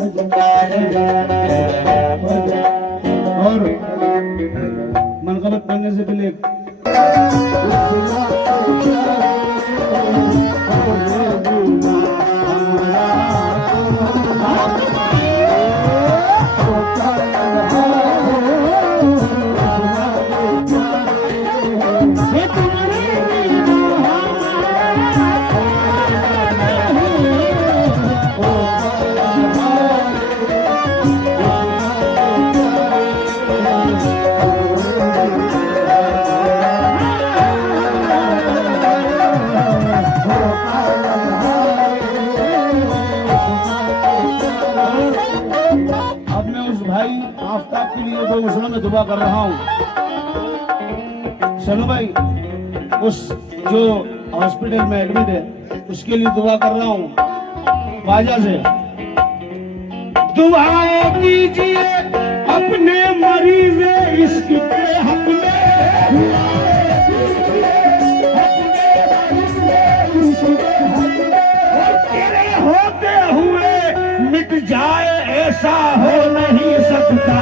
और मनगलत करने से पहले में दुआ कर रहा हूँ। सनु भाई उस जो हॉस्पिटल में एडमिट है उसके लिए दुआ कर रहा हूँ बाजा से। दुआ कीजिए अपने मरीज इश्क के हक में, तेरे होते हुए मिट जाए ऐसा हो नहीं सकता।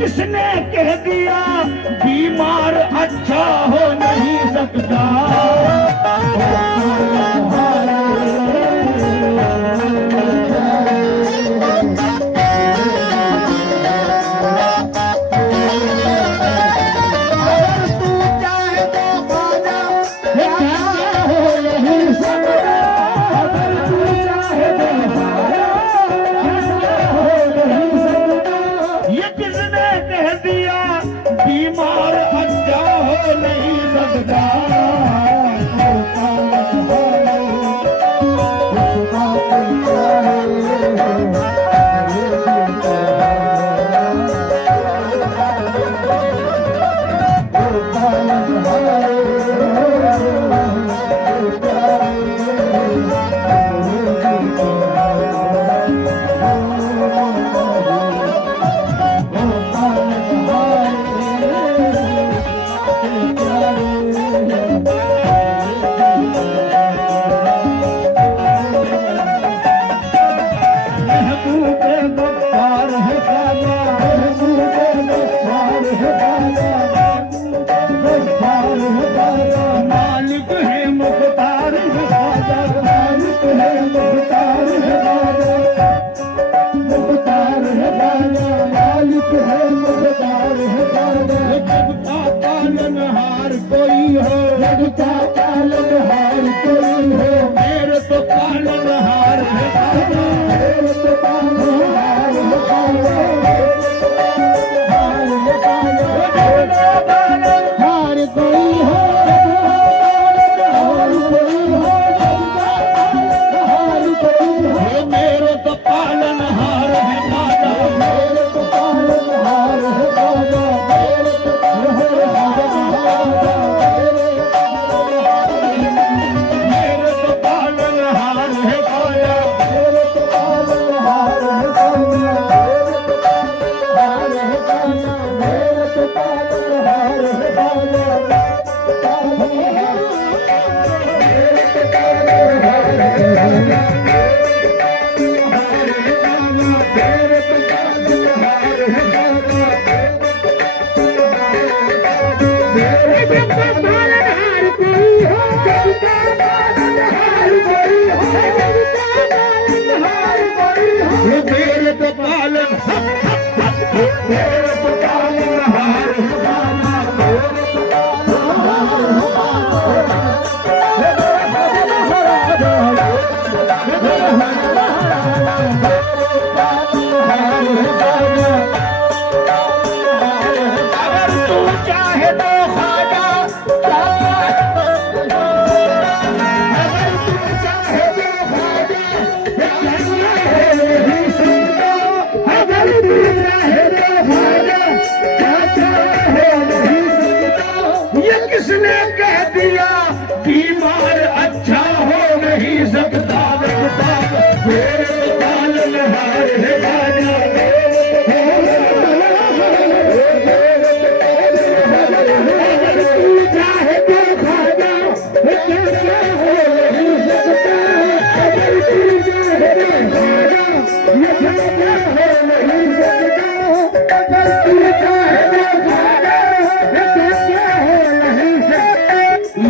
किसने कह दिया बीमार अच्छा हो नहीं सकता। बीमार अच्छा हो नहीं सकता।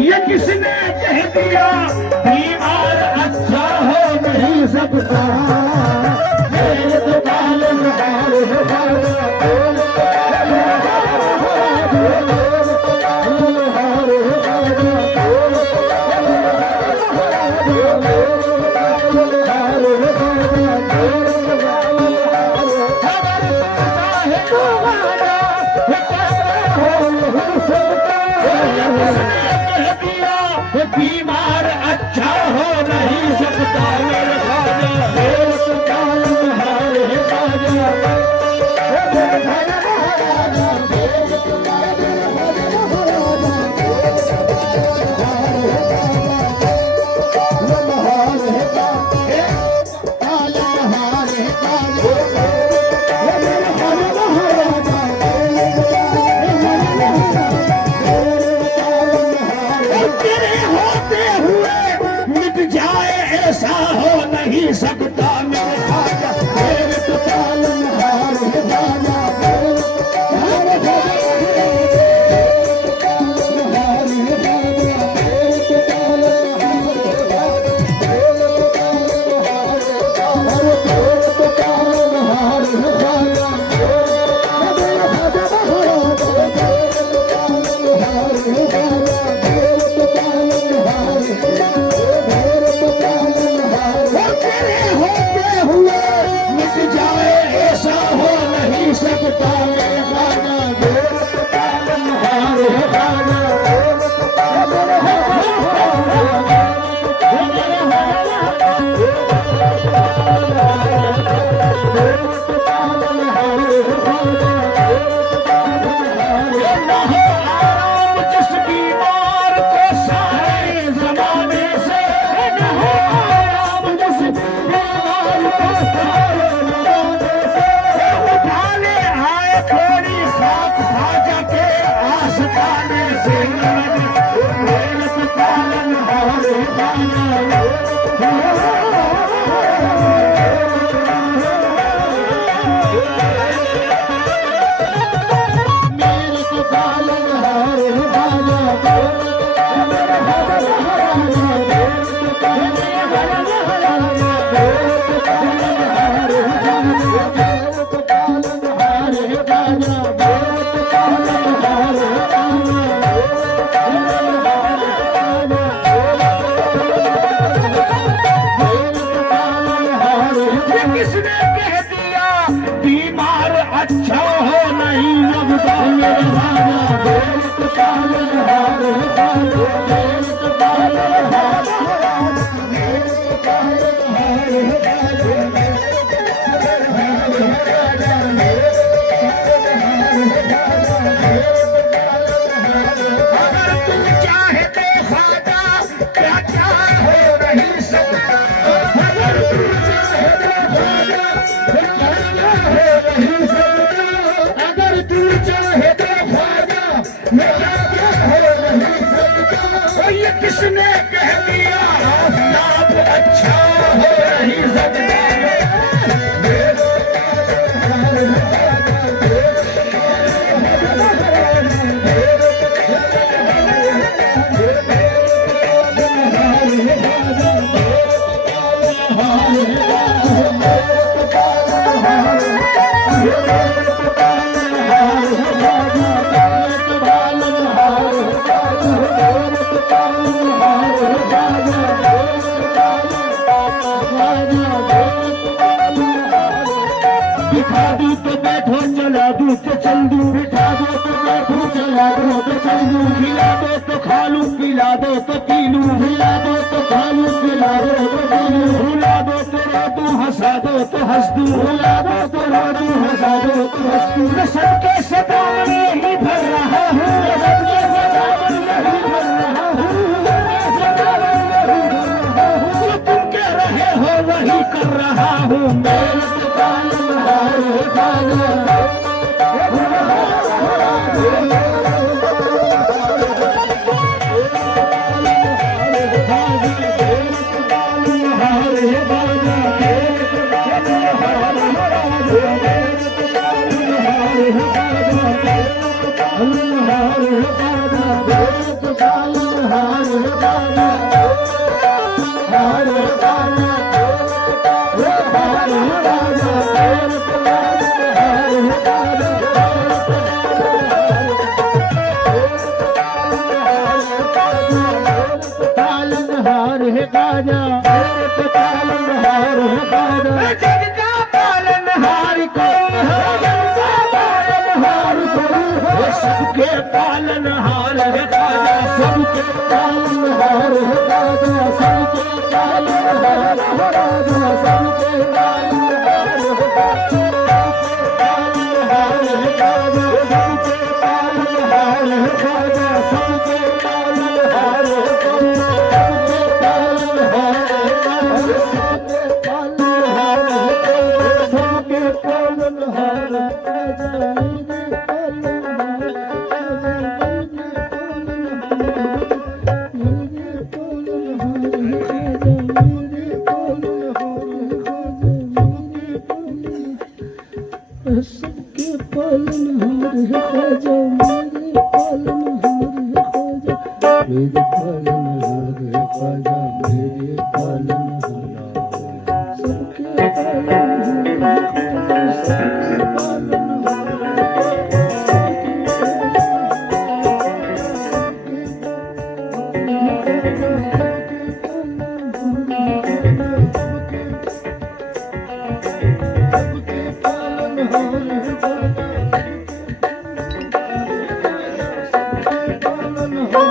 ये किसने कह दिया बीमार अच्छा हो नहीं सकता मेरे तो कालम हार बीमार अच्छा हो नहीं सकता मेरे खाजा मेरे तो कालम हार ऐसा हो नहीं सकता मेरे खाजा मेरे तो कालम हार अच्छा हो नहीं लगता मेरे अगर तुम चाहे तो खाजा क्या क्या हो नहीं सकता अगर तुम चाहे तो खाजा क्या क्या हो नहीं सकता अगर तुम चाहे तो खाजा क्या क्या हो नहीं सकता ये किसने कह दिया आप अच्छा हो नहीं सकता बिठा दूं तो बैठो चला दूं तो चल दूं बिठा दो तो बैठो चला दूं तो चल दूं खिला दो तो खा लूं पिला दो तो पी लूं खिला दो तो खा लूं पिला दो तो पी लूं रुला दो तो रो दूं हंसा दो तो हंस दूं रुला दो तो रो दूं हंसा दो तो हंस दूं मैं सबके सतावन यही भर रहा हूँ मैं सबके सतावन यही भर रहा हूँ जो तुम कह रहे हो वही कर रहा हूँ मेहनत पालनहार है ख्वाजा। पालनहार है ख्वाजा, पालनहार है ख्वाजा। जग का पालनहार कोई है, जग का पालनहार कोई है, सबके पालनहार है ख्वाजा, सबके पालनहार है ख्वाजा, सबके पालनहार है ख्वाजा, सबके पालनहार है ख्वाजा, पालनहार है ख्वाजा, सबके पालनहार है ख्वाजा, सबके पालनहार है ख्वाजा। सबके पालनहार है ख्वाजा, मेरे पालनहार है ख्वाजा, मेरे पालनहार है ख्वाजा, मेरे पालनहार, सबके पालनहार है ख्वाजा, सबके पालनहार